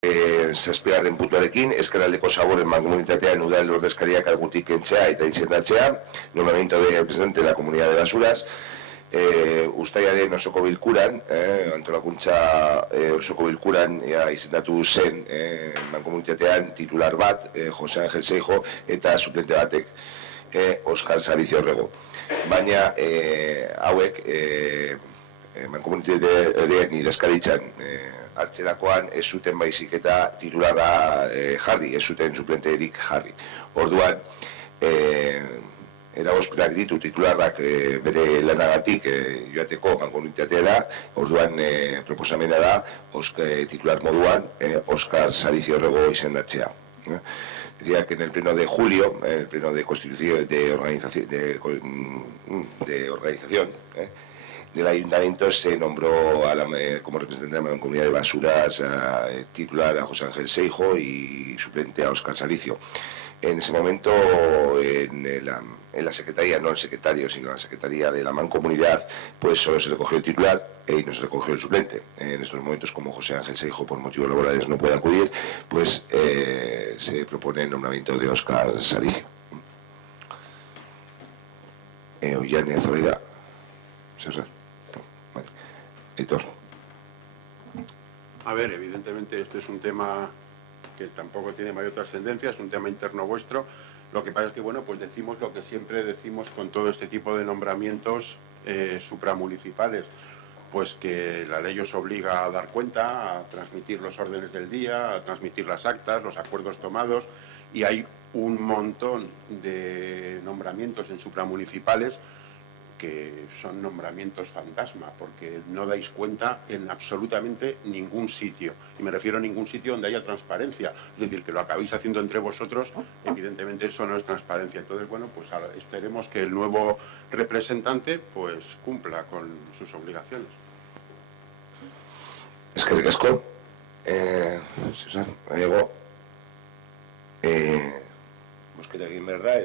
zazpigarren puntuarekin, Ezkerraldeko Zaborren mankomunitatean udal ordezkariak kargutik kentzea eta izendatzea, nombramiento de presidente de la Comunidad de Basuras, Uztailaren osoko bilkuran, antolakuntza osoko bilkuran izendatu zen mankomunitatean titular bat, Jose Ángel Seijo, eta suplente batek, Oskar Salicio Orrego. Baina hauek mankomunitatearen idazkaritzan hartzerakoan ez zuten baizik eta titularra jarri, ez zuten suplenterik jarri. Orduan, eragozpenak ditu titularrak bere lanagatik joateko mankomunitateara, orduan proposamena da titular moduan Oskar Salicio Orrego izendatzea. Decía que en el pleno de julio, en el pleno de constitución de organización del ayuntamiento, se nombró como representante de la Mancomunidad de Basuras titular a José Ángel Seijo y suplente a Oskar Salicio. En ese momento, en la secretaría, no el secretario, sino la secretaría de la Mancomunidad, pues solo se le cogió el titular y no se le cogió el suplente. En estos momentos, como José Ángel Seijo por motivos laborales no puede acudir, pues se propone el nombramiento de Oskar Salicio. Ollane Zorrida. César. Vale. Editor. A ver, evidentemente este es un tema que tampoco tiene mayor trascendencia, es un tema interno vuestro. Lo que pasa es que, bueno, pues decimos lo que siempre decimos con todo este tipo de nombramientos supramunicipales, pues que la ley os obliga a dar cuenta, a transmitir los órdenes del día, a transmitir las actas, los acuerdos tomados, y hay un montón de nombramientos en supramunicipales que son nombramientos fantasma, porque no dais cuenta en absolutamente ningún sitio. Y me refiero a ningún sitio donde haya transparencia. Es decir, que lo acabéis haciendo entre vosotros, evidentemente eso no es transparencia. Entonces, bueno, pues esperemos que el nuevo representante pues cumpla con sus obligaciones. Es que ricasco. César, Gallego. Búsqueda aquí en verdad,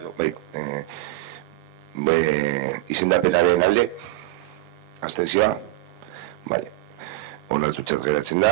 izendapenaren alde, abstentzioa, bale, onartutzat geratzen da.